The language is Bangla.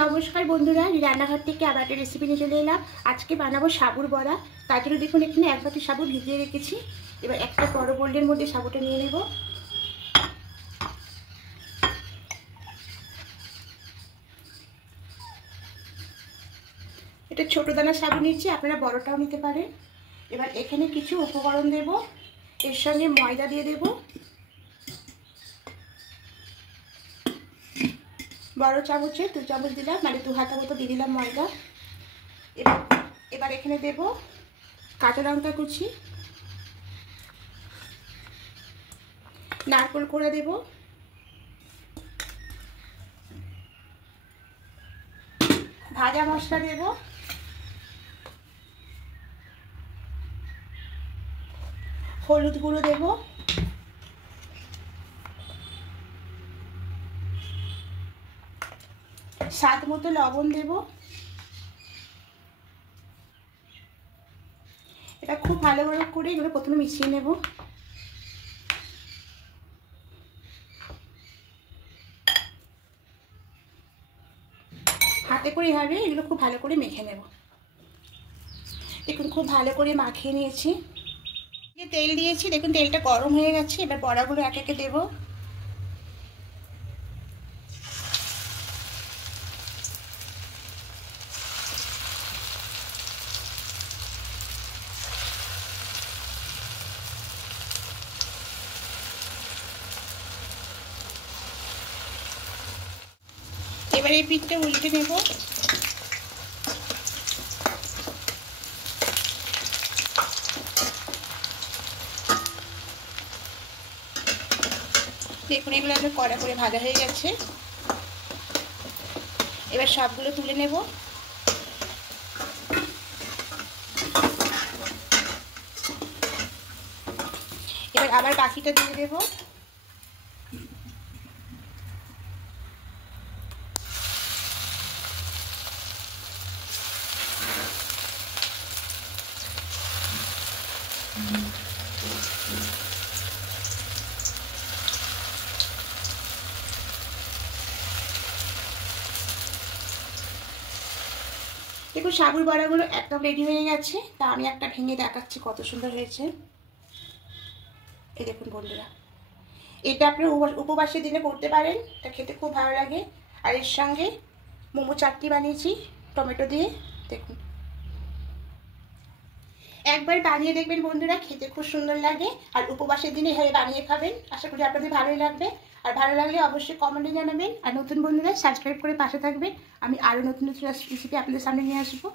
নমস্কার বন্ধুরা, রান্নাঘর থেকে আবার একটা রেসিপি নিয়ে চলে এলাম। আজকে বানাবো সাবুর বড়া। তার জন্য দেখুন এখানে এক বাটি সাবু ভিজিয়ে রেখেছি। এবার একটা বড় বোলের মধ্যে সাবুটা নিয়ে নেব। এটা ছোট দানা সাবু নিচ্ছি, আপনারা বড়টাও নিতে পারেন। এবার এখানে কিছু উপকরণ দেব। এর সঙ্গে ময়দা দিয়ে দেব, বড় চামচে 2 চামচ দিলাম, মানে 2 হাতা মতো দিয়ে দিলাম ময়দা। এবার এখানে দেব কাঁচা লঙ্কা কুচি, নারকেল কোড়া দেব, ভাজা মশলা দেব, হলুদ গুঁড়ো দেব, স্বাদ মতো লবণ দেব। এটা খুব ভালো করে এগুলো প্রথমে মিশিয়ে নেব। হাতে করে এভাবে এগুলো খুব ভালো করে মেখে নেব। দেখুন খুব ভালো করে মাখিয়ে নিয়েছি। তেল দিয়েছি, দেখুন তেলটা গরম হয়ে গেছে। এবার বড়াগুলো এক একে দেব। এবার এই পিঠটা উল্টে নেব। দেখুন এগুলো একটু কড়া করে ভাজা হয়ে গেছে। এবার সবগুলো তুলে নেব। এবার আবার বাকিটা দিয়ে দেব। দেখুন সাবুর বড়াগুলো একদম রেডি হয়ে গেছে। তা আমি একটা ভেঙে দেখাচ্ছি কত সুন্দর হয়েছে। এই দেখুন বন্ধুরা, এটা আপনি উপবাসের দিনে করতে পারেন, এটা খেতে খুব ভালো লাগে। আর এর সঙ্গে মোমো চাটনি বানিয়েছি টমেটো দিয়ে। দেখুন একবার বানিয়ে দেখবেন বন্ধুরা, খেতে খুব সুন্দর লাগে। আর উপবাসের দিনে এভাবে বানিয়ে খাবেন, আশা করি আপনাদের ভালোই লাগবে। আর ভালো লাগলে অবশ্যই কমেন্টে জানাবেন। আর নতুন বন্ধুরা সাবস্ক্রাইব করে পাশে থাকবেন। আমি আরও নতুন নতুন রেসিপি আপনাদের সামনে নিয়ে আসবো।